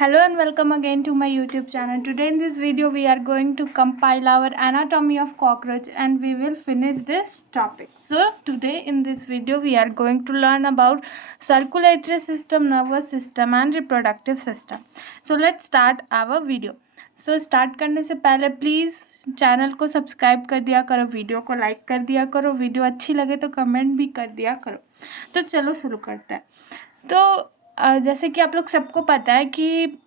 Hello and welcome again to my YouTube channel. Today in this video we are going to compile our anatomy of cockroach and we will finish this topic. So today in this video we are going to learn about circulatory system, nervous system and reproductive system. So let's start our video. So start करने से पहले please channel को subscribe कर दिया करो, video को like कर दिया करो, वीडियो अच्छी लगे तो कमेंट भी कर दिया करो। तो चलो शुरू करते हैं। तो जैसे कि आप लोग सबको पता है कि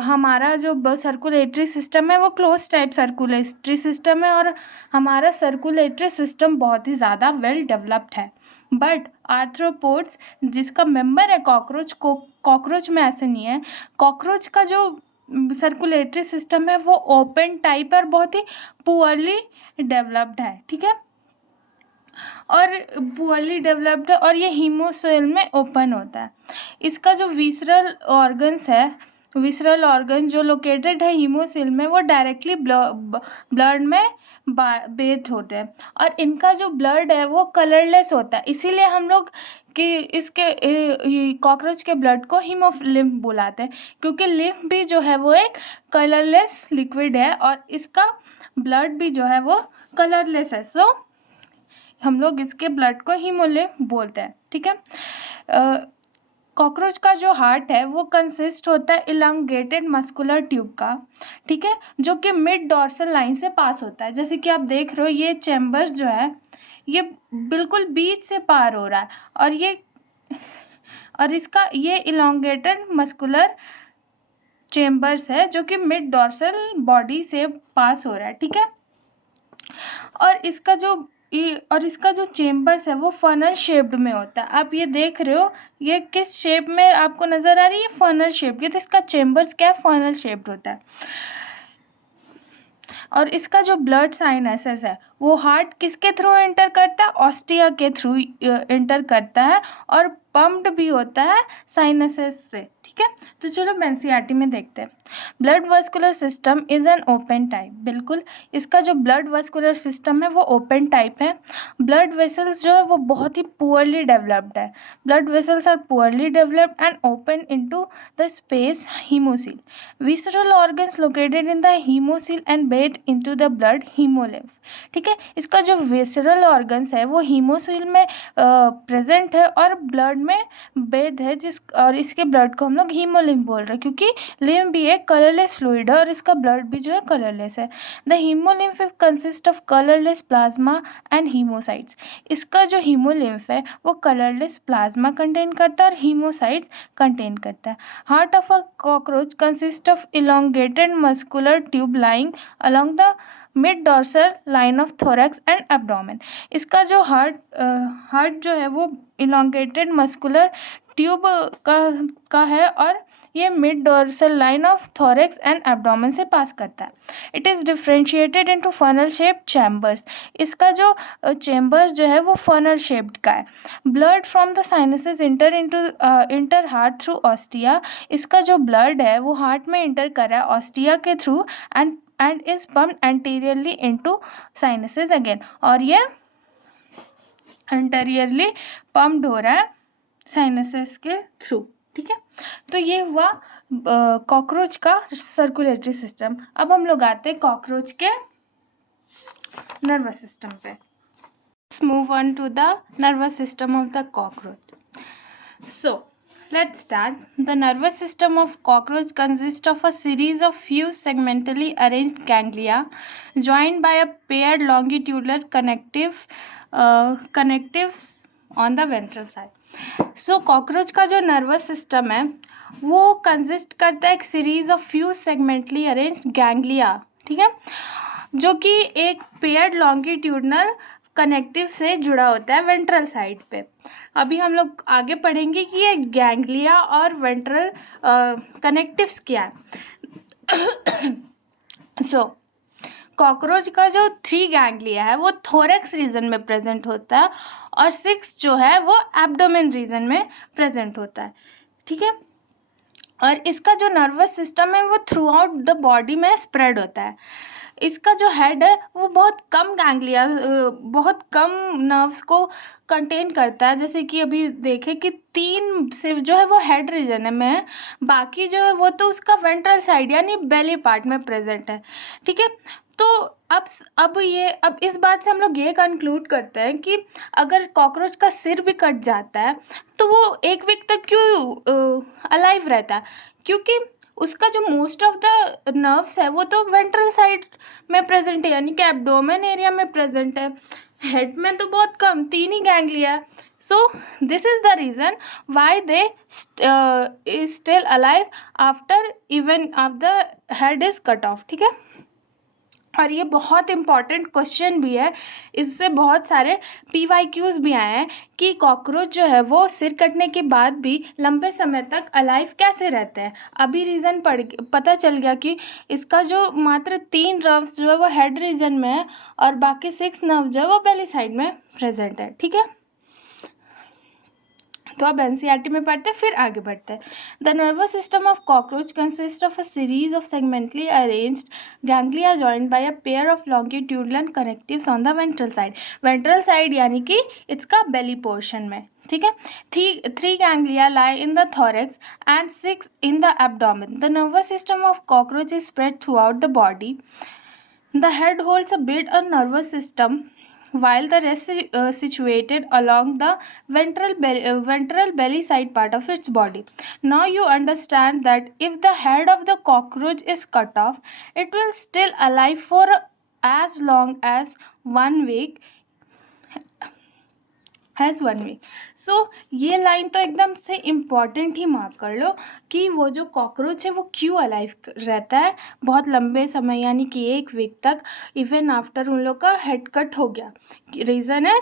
हमारा जो सर्कुलेटरी सिस्टम है वो क्लोज टाइप सर्कुलेटरी सिस्टम है और हमारा सर्कुलेटरी सिस्टम बहुत ही ज़्यादा वेल डेवलप्ड है। बट आर्थ्रोपोड्स जिसका मेंबर है कॉकरोच में ऐसे नहीं है। कॉकरोच का जो सर्कुलेटरी सिस्टम है वो ओपन टाइप और बहुत ही पुअरली डेवलप्ड है, ठीक है, और पुअरली डेवलप्ड है और ये हीमोसेल में ओपन होता है। इसका जो विसरल ऑर्गन जो लोकेटेड है हीमोसेल में वो डायरेक्टली ब्लड में बेथ होते हैं और इनका जो ब्लड है वो कलरलेस होता है। इसीलिए हम लोग कि इसके कॉकरोच के ब्लड को हीमोलिम्फ बुलाते हैं, क्योंकि लिम्फ भी जो है वो एक कलरलेस लिक्विड है और इसका ब्लड भी जो है वो कलरलेस है। सो हम लोग इसके ब्लड को हीमोलिम्फ बोलते हैं, ठीक है। कॉकरोच का जो हार्ट है वो कंसिस्ट होता है इलांगेटेड मस्कुलर ट्यूब का, ठीक है, जो कि मिड डॉर्सल लाइन से पास होता है। जैसे कि आप देख रहे हो ये चैम्बर्स जो है ये बिल्कुल बीच से पार हो रहा है और इसका ये इलांगेटेड मस्कुलर चैम्बर्स है जो कि मिड डॉर्सल बॉडी से पास हो रहा है, ठीक है। और इसका जो चेम्बर्स है वो फनल शेप्ड में होता है। आप ये देख रहे हो ये किस शेप में आपको नज़र आ रही है, फनल शेप। ये तो इसका चेम्बर्स क्या है, फनल शेप्ड होता है। और इसका जो ब्लड साइनसेस है वो हार्ट किसके थ्रू एंटर करता है, ऑस्टिया के थ्रू एंटर करता है और पम्प्ड भी होता है साइनसेस से, ठीक है। तो चलो एनसीईआरटी में देखते हैं। Blood vascular system is an open type. बिल्कुल, इसका जो ब्लड वास्कुलर सिस्टम है वो ओपन टाइप है। ब्लड वेसल्स जो है वो बहुत ही पुअरली डेवलप्ड है। Blood vessels are poorly developed and open into the space haemocoel. Visceral organs located in the haemocoel and bathed into the blood haemolymph, ठीक है। इसका जो विसरल ऑर्गन्स है वो हीमोसील में प्रेजेंट है और ब्लड में बेद है और इसके ब्लड को हम लोग हीमोलिम्फ बोल रहे हैं, क्योंकि लिम्फ भी एक कलरलेस फ्लूइड है और इसका ब्लड भी जो है कलरलेस है। The haemolymph consist of colourless plasma and हीमोसाइट्स। इसका जो हीमोलिम्फ है वो कलरलेस प्लाज्मा कंटेन करता है और हीमोसाइट्स कंटेन करता है। Heart of a cockroach consist of elongated muscular tube lying along the mid dorsal line of thorax and abdomen. इसका जो हार्ट जो है वो इलोंगेटेड मस्कुलर ट्यूब का है और ये mid dorsal line of thorax and abdomen से पास करता है। It is differentiated into funnel shape chambers. इसका जो चैम्बर जो है वो फनल शेप्ड का है। Blood from the sinuses inter heart through ostia. इसका जो ब्लड है वो हार्ट में इंटर कर रहा है ऑस्टिया के through and is pumped anteriorly into sinuses again, और ये anteriorly pumped हो रहा है sinuses के थ्रू, ठीक है। तो ये हुआ कॉकरोच का सर्कुलेटरी सिस्टम। अब हम लोग आते हैं कॉकरोच के नर्वस सिस्टम पे। Let's move on to the nervous system of the cockroach. So let's start. The nervous system of cockroach consists of a series of few segmentally arranged ganglia joined by a paired longitudinal connectives on the ventral side. So cockroach का जो nervous system है वो consist करता है एक series of few segmentally arranged ganglia, ठीक है, जो कि एक paired longitudinal कनेक्टिव से जुड़ा होता है वेंट्रल साइड पे। अभी हम लोग आगे पढ़ेंगे कि ये गैंग्लिया और वेंट्रल कनेक्टिव्स क्या है। सो कॉकरोच का जो 3 गैंग्लिया है वो थोरैक्स रीजन में प्रेजेंट होता है और 6 जो है वो एब्डोमेन रीजन में प्रेजेंट होता है, ठीक है। और इसका जो नर्वस सिस्टम है वो थ्रू आउट द बॉडी में स्प्रेड होता है। इसका जो हेड है वो बहुत कम गैंग्लिया बहुत कम नर्व्स को कंटेन करता है। जैसे कि अभी देखें कि 3 सिर्फ जो है वो हेड रीजन में, बाकी जो है वो तो उसका वेंट्रल साइड यानी बेली पार्ट में प्रेजेंट है। ठीक है, तो अब इस बात से हम लोग ये कंक्लूड करते हैं कि अगर कॉकरोच का सिर भी कट जाता है तो वो 1 वीक तक क्यों अलाइव रहता है, क्योंकि उसका जो मोस्ट ऑफ द नर्व्स है वो तो वेंट्रल साइड में प्रेजेंट है, यानी कि एब्डोमेन एरिया में प्रेजेंट है। हेड में तो बहुत कम 3 ही गैंग्लिया है। So this is the reason why they is still alive after even of the head is cut off. ठीक है, और ये बहुत इंपॉर्टेंट क्वेश्चन भी है, इससे बहुत सारे PYQs भी आए हैं कि कॉकरोच जो है वो सिर कटने के बाद भी लंबे समय तक अलाइव कैसे रहते हैं। अभी रीज़न पता चल गया कि इसका जो मात्र 3 नर्व्स जो है वो हेड रीजन में है और बाकी 6 नर्व जो है वो बेली साइड में प्रेजेंट है। ठीक है, तो अब NCERT में पढ़ते हैं, फिर आगे बढ़ते हैं। The nervous system of cockroach consist of a series of segmentally arranged ganglia joined by a pair of longitudinal connectives on the ventral side. Ventral side यानी कि इसका बेली पोर्शन में। ठीक है, 3 ganglia lie in the thorax and 6 in the abdomen. The nervous system of cockroach is spread throughout the body. The head holds a bit of nervous system while the rest is situated along the ventral belly side part of its body. Now you understand that if the head of the cockroach is cut off, it will still alive for as long as 1 week. सो ये line तो एकदम से important ही mark कर लो कि वो जो cockroach है वो क्यों अलाइव रहता है बहुत लंबे समय, यानी कि 1 वीक तक, इवन आफ्टर उन लोग का हेड कट हो गया। रीज़न है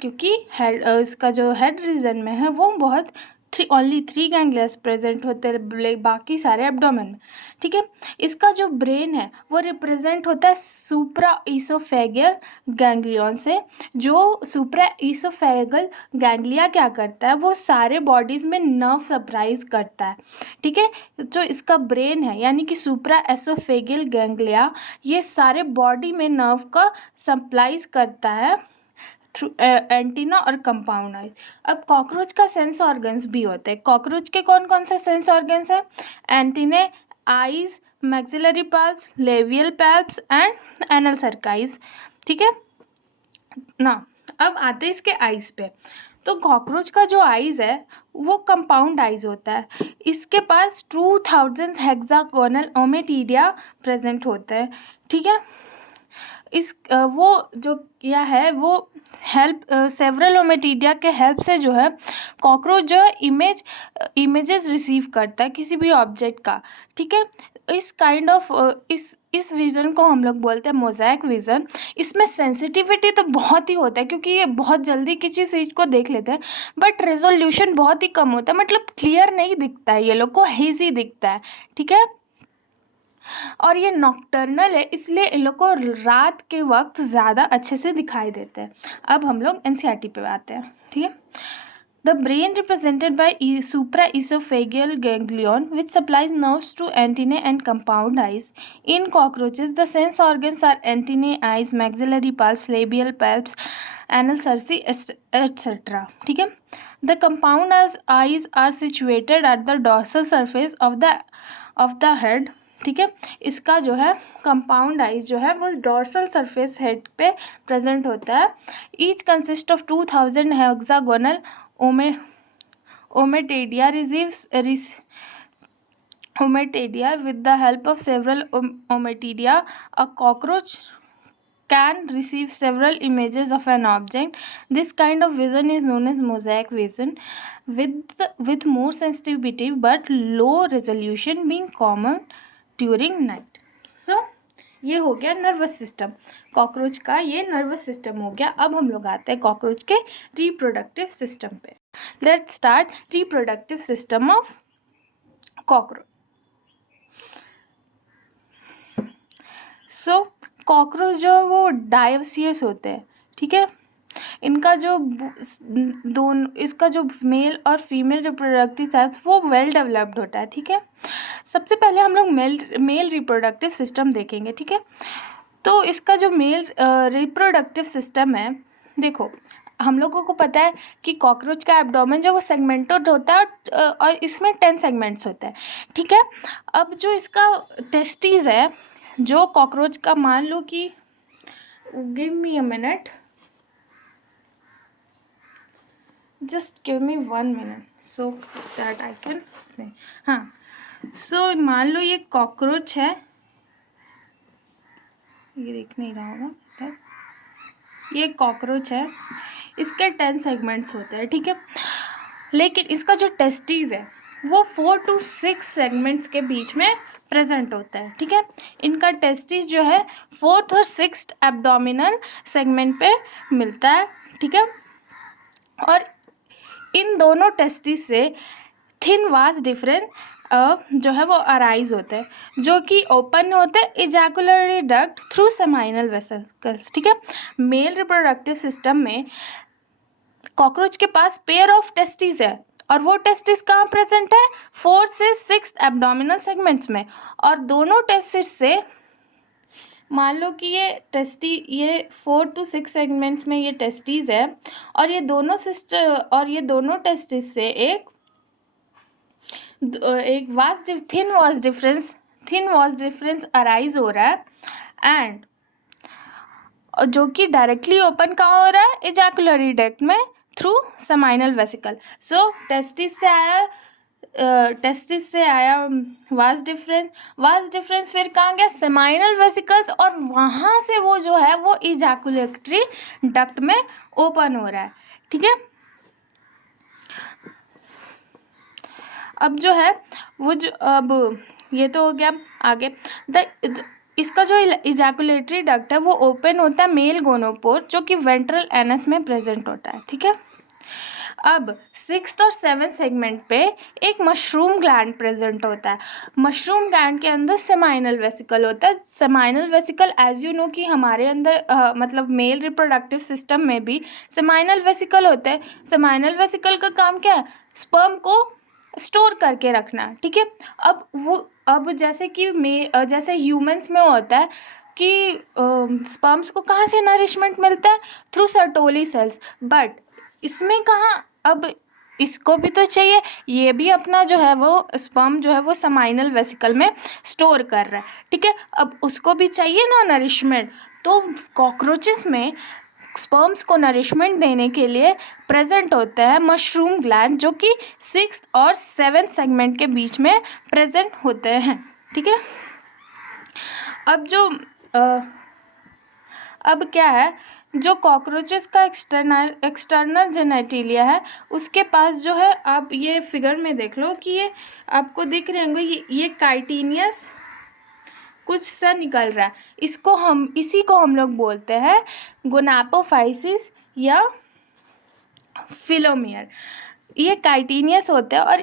क्योंकि हेड इसका जो हेड रीजन में है वो बहुत ओनली 3 गैंग्लियास प्रेजेंट होते हैं, बाकी सारे एब्डोमेन में। ठीक है, इसका जो ब्रेन है वो रिप्रेजेंट होता है सुप्रा ईसोफेगल गैंग्लियन से। जो सुप्रा ईसोफेगल गैंग्लिया क्या करता है, वो सारे बॉडीज़ में नर्व सप्लाइज करता है। ठीक है, जो इसका ब्रेन है यानी कि सुप्रा एसोफेगल गैंग्लिया, ये सारे बॉडी में नर्व का सप्लाइज करता है थ्रू एंटीना और कंपाउंड आइज। अब कॉकरोच का सेंस ऑर्गन्स भी होते हैं। कॉकरोच के कौन कौन से सेंस ऑर्गन्स हैं? एंटीने, आइज, मैक्सिलरी पल्स, लेवियल पल्प्स एंड एनल सर्काइज। ठीक है ना, अब आते हैं इसके आइज पे। तो कॉकरोच का जो आइज है वो कंपाउंड आइज होता है। इसके पास 2000 हेक्सागोनल ओमेटिडिया प्रेजेंट होते हैं। ठीक है, इस वो जो किया है वो हेल्प सेवरल ओमेटिडिया के हेल्प से जो है कॉकरोच जो है इमेजेस रिसीव करता है किसी भी ऑब्जेक्ट का। ठीक है, इस काइंड ऑफ इस विज़न को हम लोग बोलते हैं मोज़ेक विज़न। इसमें सेंसिटिविटी तो बहुत ही होता है क्योंकि ये बहुत जल्दी किसी चीज़ को देख लेते हैं, बट रेजोल्यूशन बहुत ही कम होता है, मतलब क्लियर नहीं दिखता है, ये लोग को हेजी दिखता है। ठीक है, और ये नॉक्टर्नल है इसलिए इन लोग को रात के वक्त ज़्यादा अच्छे से दिखाई देते हैं। अब हम लोग NCERT पे आते हैं। ठीक है, the brain represented by supra oesophageal ganglion which supplies nerves to antennae and compound eyes. In cockroaches the sense organs are antennae, eyes, maxillary palps, labial palps, anal cerci etcetera. ठीक है, the compound eyes are situated at the dorsal surface of the head. ठीक है, इसका जो है compound eyes जो है वो डॉर्सल सरफेस हेड पे प्रेजेंट होता है। Each consist of 2000 hexagonal ommatidia ommatidia with the help of several ommatidia a cockroach can receive several images of an object. This kind of vision is known as mosaic vision, with more sensitivity but low resolution being common during night. So ये हो गया nervous system cockroach का, ये nervous system हो गया। अब हम लोग आते हैं कॉकरोच के रिप्रोडक्टिव सिस्टम पे। Let's start reproductive system of cockroach. So cockroach जो वो डायोसियस होते हैं। ठीक है, इनका जो इसका जो मेल और फीमेल रिप्रोडक्टिव सेल्स वो वेल डेवलप्ड होता है। ठीक है, सबसे पहले हम लोग मेल रिप्रोडक्टिव सिस्टम देखेंगे। ठीक है, तो इसका जो मेल रिप्रोडक्टिव सिस्टम है, देखो हम लोगों को पता है कि कॉकरोच का एब्डोमेन जो वो सेगमेंटेड होता है और इसमें 10 सेगमेंट्स होते हैं, ठीक है। अब जो इसका टेस्टिस है, जो कॉकरोच का, मान लो कि give me a minute, just give me 1 minute so that I can, हाँ, सो मान लो ये कॉकरोच है, ये दिख नहीं रहा होगा, ये कॉकरोच है, इसके 10 सेगमेंट्स होते हैं, ठीक है। लेकिन इसका जो टेस्टिस है वो 4 to 6 सेगमेंट्स के बीच में प्रेजेंट होता है, ठीक है। इनका टेस्टिस जो है 4th और 6th एब्डोमिनल सेगमेंट पे मिलता है, ठीक है। और इन दोनों टेस्टिस से थिन वास डिफरेंस जो है वो अराइज होते हैं, जो कि ओपन होते हैं इजैकुलरी डक्ट थ्रू सेमाइनल वेसिकल्स, ठीक है। मेल रिप्रोडक्टिव सिस्टम में कॉकरोच के पास पेयर ऑफ टेस्टिस है, और वो टेस्टिस कहाँ प्रेजेंट है, 4th से 6th एब्डोमिनल सेगमेंट्स में। और दोनों टेस्टिस से, मान लो कि ये 4 to 6 सेगमेंट्स में ये टेस्टिस है, और ये दोनों टेस्टिस से एक थिन वास डिफरेंस अराइज हो रहा है, एंड जो कि डायरेक्टली ओपन कहाँ हो रहा है, इजैकुलरी डक्ट में थ्रू सेमाइनल वेसिकल। सो टेस्टिस से आया वास डिफरेंस फिर कहाँ गया, सेमाइनल वेसिकल्स, और वहाँ से वो जो है वो इजैकुलेटरी डक्ट में ओपन हो रहा है, ठीक है। अब जो है वो जो, अब ये तो हो गया आगे। इसका जो इजैकुलेटरी डक्ट है वो ओपन होता है मेल गोनोपोर, जो कि वेंट्रल एनस में प्रेजेंट होता है, ठीक है। अब 6th और 7th सेगमेंट पे एक मशरूम ग्लैंड प्रेजेंट होता है। मशरूम ग्लैंड के अंदर सेमाइनल वेसिकल होता है। Seminal vesicle as you know कि हमारे अंदर मतलब मेल रिप्रोडक्टिव सिस्टम में भी सेमाइनल वेसिकल होते हैं। सेमाइनल वेसिकल का काम क्या है, स्पर्म को स्टोर करके रखना, ठीक है। अब जैसे कि जैसे ह्यूमंस में होता है कि स्पर्म्स को कहाँ से नरिशमेंट मिलता है, थ्रू सर्टोली सेल्स, बट इसमें कहाँ, अब इसको भी तो चाहिए, ये भी अपना जो है वो स्पर्म जो है वो सेमाइनल वेसिकल में स्टोर कर रहा है, ठीक है। अब उसको भी चाहिए ना नरिशमेंट, तो कॉकरोचेस में स्पर्म्स को नरिशमेंट देने के लिए प्रेजेंट होता है मशरूम ग्लैंड, जो कि 6th और 7th सेगमेंट के बीच में प्रेजेंट होते हैं, ठीक है। अब जो अब क्या है, जो कॉकरोचेस का एक्सटर्नल जेनेटिलिया है, उसके पास जो है, आप ये फिगर में देख लो कि ये आपको दिख रहे होंगे, ये काइटिनियस कुछ सा निकल रहा है, इसी को हम लोग बोलते हैं गोनापोफाइसिस या फिलोमियर। ये काइटिनियस होता है, और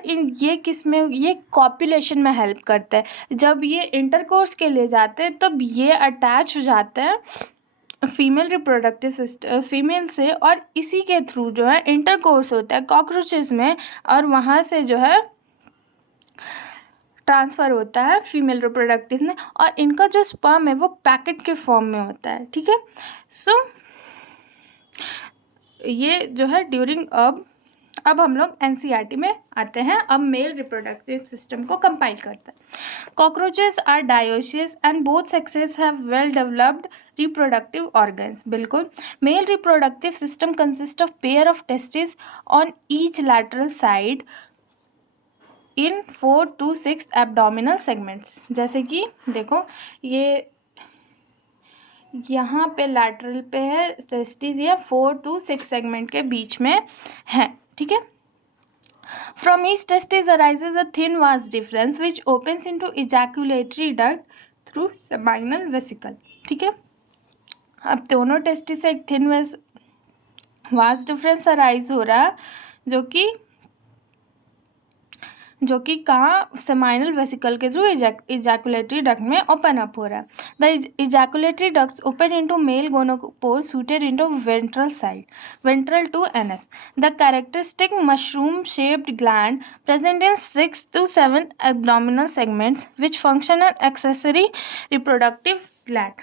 ये कॉपुलेशन में हेल्प करता है। जब ये इंटरकोर्स के लिए जाते हैं तब ये अटैच हो जाते हैं फीमेल रिप्रोडक्टिव सिस्टम फीमेल से, और इसी के थ्रू जो है इंटरकोर्स होता है कॉकरोचेस में, और वहाँ से जो है ट्रांसफ़र होता है फीमेल रिप्रोडक्टिव में, और इनका जो स्पर्म है वो पैकेट के फॉर्म में होता है, ठीक है। सो ये जो है ड्यूरिंग अब हम लोग एनसीईआरटी में आते हैं। अब मेल रिप्रोडक्टिव सिस्टम को कंपाइल करते हैं। Cockroaches are dioecious and both sexes have well developed reproductive organs. बिल्कुल, male reproductive system consist of pair of testis on each lateral side in 4 to 6 abdominal segments. जैसे कि देखो, ये यहाँ पे लैटरल पे है टेस्टिस, या 4 to 6 सेगमेंट के बीच में है, ठीक है। From each testis arises a thin vas difference which opens into ejaculatory duct through seminal vesicle, ठीक है। अब दोनों टेस्टिस से एक थिन वास डिफरेंस अराइज हो रहा है, जो कि कहाँ, सेमाइनल वेसिकल के थ्रू इजैकुलेटरी डक्ट में ओपन अप हो रहा है। The ejaculatory ducts open into male gonopore situated into ventral to anus. The characteristic mushroom shaped gland present in 6 to 7 abdominal segments which function as accessory reproductive gland.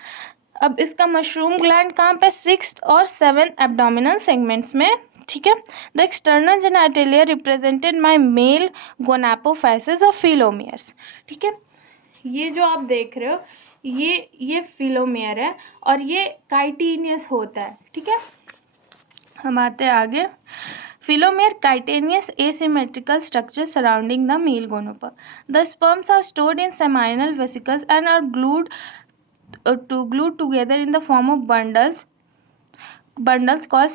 अब इसका mushroom gland कहाँ पे, 6th और 7th abdominal segments में, ठीक है। The external genitalia represented by male gonapophysis और phallomeres, ठीक है। ये जो आप देख रहे हो ये फिलोमियर है और ये काइटिनियस होता है, ठीक है। हम आते हैं आगे। फिलोमेयर chitinous asymmetrical structure surrounding the male gonopore. The sperms are stored in seminal vesicles and are glued together in the form of bundles called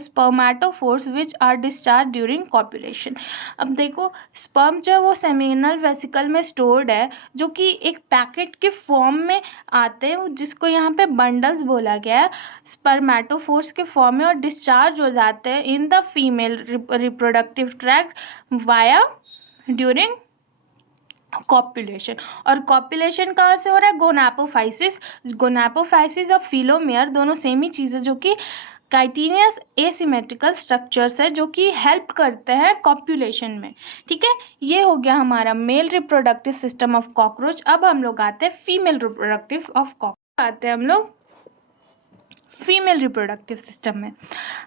spermatophores which are discharged during copulation. अब देखो स्पर्म जो है वो seminal vesicle में stored है, जो कि एक पैकेट के फॉर्म में आते हैं, जिसको यहाँ पे बंडल्स बोला गया है, स्पर्मेटोफोर्स के फॉर्म में, और डिस्चार्ज हो जाते हैं in the female reproductive tract via during copulation. और कॉपुलेशन कहाँ से हो रहा है, गोनापोफाइसिस और फिलोमेयर दोनों सेम ही चीज़ है, जो कि काइटिनियस एसिमेट्रिकल स्ट्रक्चर्स है जो कि हेल्प करते हैं कॉपुलेशन में, ठीक है। ये हो गया हमारा mail reproductive system of cockroach. अब हम लोग आते हैं फीमेल रिप्रोडक्टिव ऑफ कॉकरोच, आते हैं हम लोग फीमेल रिप्रोडक्टिव सिस्टम में।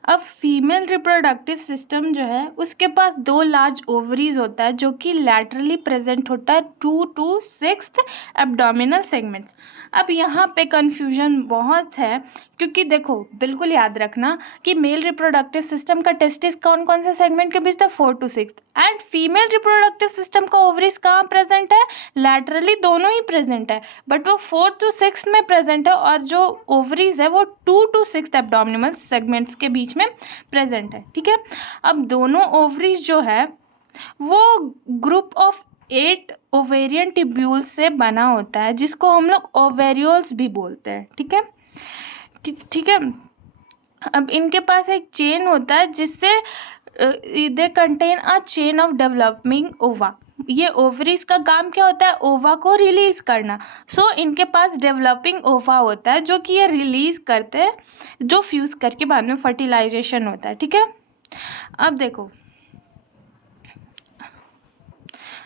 अब फीमेल रिप्रोडक्टिव सिस्टम जो है उसके पास 2 लार्ज ओवरीज होता है जो कि लैटरली प्रेजेंट होता है 2 to 6th एब्डोमिनल सेगमेंट्स। अब यहाँ पे कन्फ्यूजन बहुत है, क्योंकि देखो बिल्कुल याद रखना कि मेल रिप्रोडक्टिव सिस्टम का टेस्टिस कौन कौन से सेगमेंट के बीच था, 4 to 6, and female reproductive system का ओवरीज कहाँ प्रेजेंट है, लैटरली दोनों ही प्रेजेंट है, बट वो 4 to 6 में प्रेजेंट है, और जो ओवरीज है वो 2 to 6 एब्डोमिनल सेगमेंट्स के बीच में प्रेजेंट है, ठीक है। अब दोनों ओवरीज जो है वो ग्रुप ऑफ 8 ओवेरियन ट्यूब्यूल्स से बना होता है, जिसको हम लोग ओवेरियोल्स भी बोलते हैं, ठीक है, ठीक है। अब इनके पास एक चेन होता है जिससे they contain a chain of developing ओवा। ये ओवरीज का काम क्या होता है, ओवा को रिलीज करना। सो इनके पास डेवलपिंग ओवा होता है जो कि ये रिलीज करते हैं, जो फ्यूज करके बाद में फर्टिलाइजेशन होता है, ठीक है। अब देखो,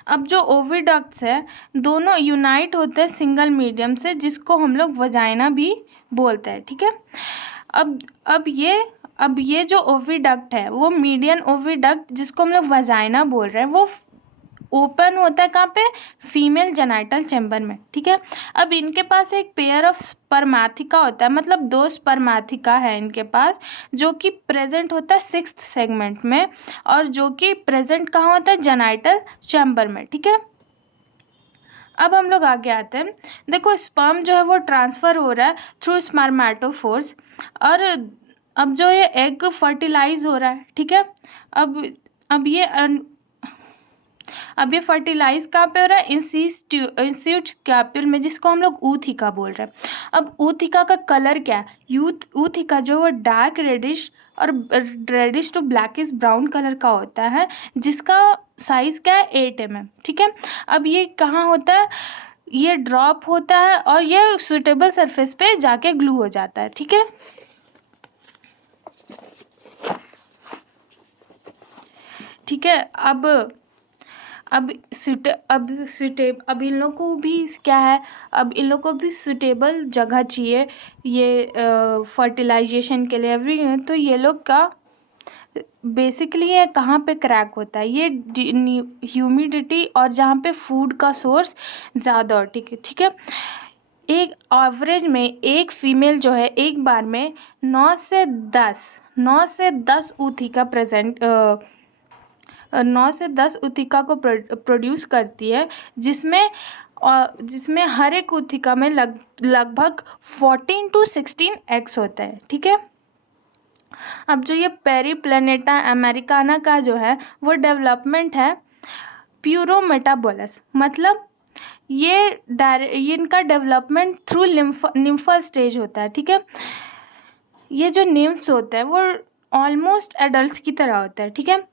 अब जो ओविडक्ट्स है दोनों यूनाइट होते हैं सिंगल मीडियम से, जिसको हम लोग वजाइना भी बोलते हैं, ठीक है। अब ये जो ओविडक्ट है वो मीडियन ओविडक्ट, जिसको हम लोग वजाइना बोल रहे हैं, वो ओपन होता है कहाँ पे, फीमेल जेनाइटल चैम्बर में, ठीक है। अब इनके पास एक पेयर ऑफ स्पर्माथिका होता है, मतलब 2 स्पर्माथिका है इनके पास, जो कि प्रेजेंट होता है 6th सेगमेंट में, और जो कि प्रेजेंट कहाँ होता है, जेनाइटल चैम्बर में, ठीक है। अब हम लोग आगे आते हैं। देखो स्पर्म जो है वो ट्रांसफ़र हो रहा है थ्रू स्पर्मेटोफोर्स, और अब जो ये एग फर्टिलाइज हो रहा है, ठीक है। अब ये फर्टिलाइज कहाँ पे हो रहा है, इंस्यूट कैप्यूल में, जिसको हम लोग ऊथिका बोल रहे हैं। अब ऊथिका का कलर क्या है, ऊथिका जो वो dark reddish to blackish brown colour का होता है, जिसका साइज़ क्या है, 8 mm, ठीक है। अब ये कहाँ होता है, ये ड्रॉप होता है और ये सुटेबल सरफेस पे जाके ग्लू हो जाता है, ठीक है। ठीक है, अब इन लोग को भी क्या है, अब इन लोग को भी सूटेबल जगह चाहिए ये फर्टिलाइजेशन के लिए एवरी। तो ये लोग का बेसिकली ये कहाँ पे क्रैक होता है, ये ह्यूमिडिटी और जहाँ पे फूड का सोर्स ज़्यादा हो, ठीक है। एक एवरेज में एक फीमेल जो है एक बार में 9 से 10 ऊथिका 9 से 10 ऊथिका को प्रोड्यूस करती है, जिसमें हर एक ऊथिका में लगभग 14 to 16 एग्स होते हैं, ठीक है। अब जो ये पेरीप्लेनेटा अमेरिकाना का जो है वो डेवलपमेंट है प्यूरोमेटाबोलस, मतलब ये इनका डेवलपमेंट थ्रू निम्फल स्टेज होता है, ठीक है। ये जो निम्फ्स होता है वो ऑलमोस्ट एडल्ट्स की तरह होता है, ठीक है।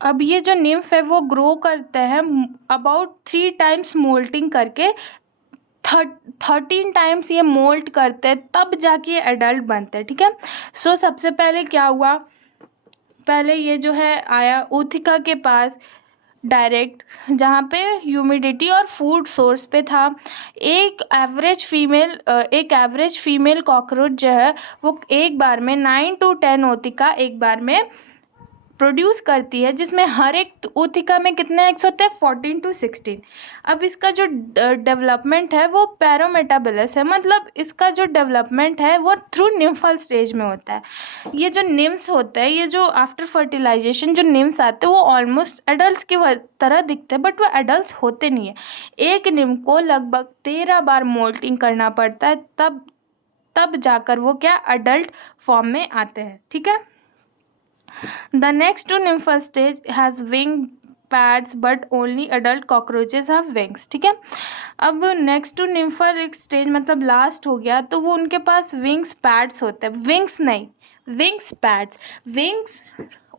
अब ये जो निम्फ है वो ग्रो करते हैं अबाउट 3 times मोल्टिंग करके, 13 times ये मोल्ट करते हैं, तब जाके ये एडल्ट बनते हैं, ठीक है। सो सबसे पहले क्या हुआ, पहले ये जो है आया ऊथिका के पास, डायरेक्ट, जहाँ पे ह्यूमिडिटी और फूड सोर्स पे था। एक एवरेज फीमेल कॉकरोच जो है वो एक बार में 9 to 10 ओतिका एक बार में प्रोड्यूस करती है, जिसमें हर एक ओतिका में कितने एग्स होते हैं? 14 to 16। अब इसका जो डेवलपमेंट है वो पैरोमेटाबुलस है, मतलब इसका जो डेवलपमेंट है वो थ्रू निम्फल स्टेज में होता है। ये जो निम्स होते हैं, ये जो आफ्टर फर्टिलाइजेशन जो निम्स आते हैं वो ऑलमोस्ट एडल्ट की तरह दिखते हैं, बट वो एडल्ट होते नहीं है। एक निम को लगभग 13 बार मोल्टिंग करना पड़ता है, तब जाकर वो क्या अडल्ट फॉर्म में आते हैं। ठीक है। The next to nymphal stage has wing pads but only adult cockroaches have wings। ठीक है। अब नेक्स्ट टू निम्फल स्टेज मतलब लास्ट हो गया, तो वो उनके पास विंग्स पैड्स होते हैं, विंग्स नहीं, wings pads. Wings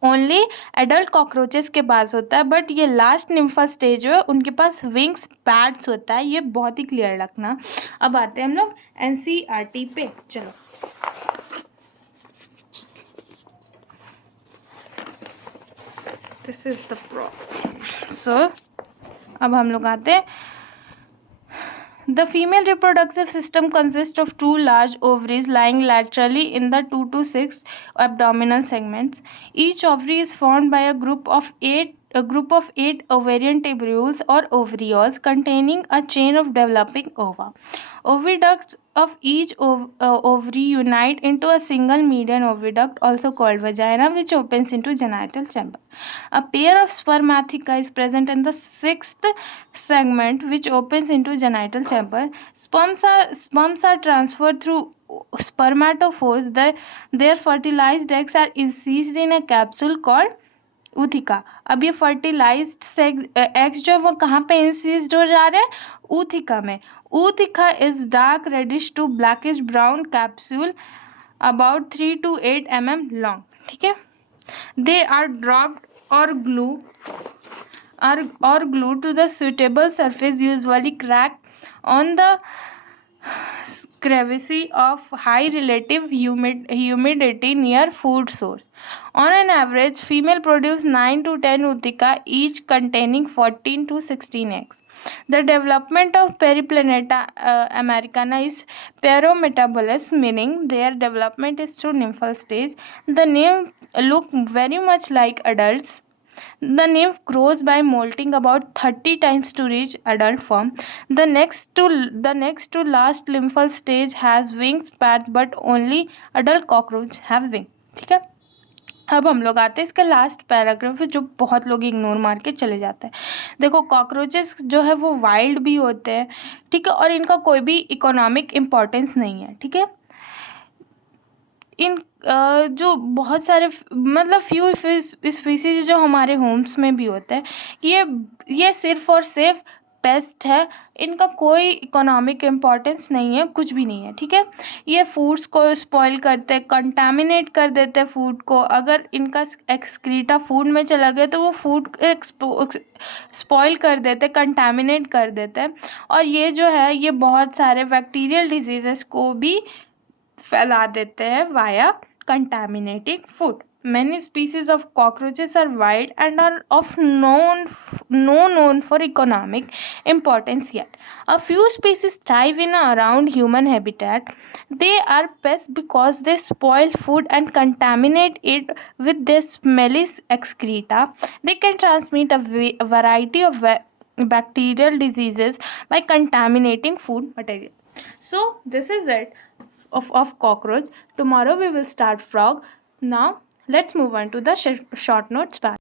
only adult cockroaches के पास होता है, बट ये लास्ट निम्फल स्टेज है उनके पास विंग्स पैड्स होता है। ये बहुत ही क्लियर रखना। अब आते हैं हम लोग NCERT पे। चलो दिस इज द प्रॉब्लम। सो अब हम लोग आते हैं। The female reproductive system consists of 2 large ovaries lying laterally in the 2 to 6 abdominal segments. Each ovary is formed by a group of 8 ovarian tubules or ovarioles containing a chain of developing ova. Oviducts of each ovary unite into a single median oviduct, also called vagina, which opens into genital chamber. A pair of spermatheca is present in the 6th segment, which opens into genital chamber. Sperms are transferred through spermatophores. Their fertilized eggs are incised in a capsule called ऊथिका। अब ये fertilised eggs जो है वो कहाँ पे इंसिस्ड हो जा रहे हैं? ऊथिका में। Ootheca is dark reddish to blackish brown capsule about 3 to 8 mm long. ठीक है। They are dropped or glued to the suitable surface, usually cracked on the crevice of high relative humidity near food source. On an average, female produce 9 to 10 ootheca, each containing 14 to 16 eggs. The development of Periplaneta americana is parometabolous, meaning their development is through nymphal stage. The nymph look very much like adults. The nymph grows by molting about 30 times to reach adult form. The next to last nymphal stage has wings pads, but only adult cockroach have wing। ठीक है। अब हम लोग आते हैं इसके last paragraph जो बहुत लोग इग्नोर मार के चले जाते हैं। देखो कॉकरोचेस जो है वो वाइल्ड भी होते हैं, ठीक है, और इनका कोई भी इकोनॉमिक इम्पोर्टेंस नहीं है। ठीक है। इन जो बहुत सारे मतलब फ्यू स्पीसीज जो हमारे होम्स में भी होते हैं, ये सिर्फ और सिर्फ पेस्ट है, इनका कोई इकोनॉमिक इम्पोर्टेंस नहीं है, कुछ भी नहीं है। ठीक है। ये फूड्स को स्पॉइल करते हैं, कंटामिनेट कर देते हैं फूड को। अगर इनका एक्सक्रीटा फूड में चला गया तो वो फूड स्पॉइल कर देते, कंटामिनेट कर देते हैं, और ये जो है ये बहुत सारे बैक्टीरियल डिजीजेस को भी फैला देते हैं via contaminating food. Many species of cockroaches are wild and are of known for economic importance yet. A few species thrive in and around human habitat. They are pests because they spoil food and contaminate it with their smelly excreta. They can transmit a variety of bacterial diseases by contaminating food material. So this is it of cockroach. Tomorrow we will start frog. Now let's move on to the short notes part.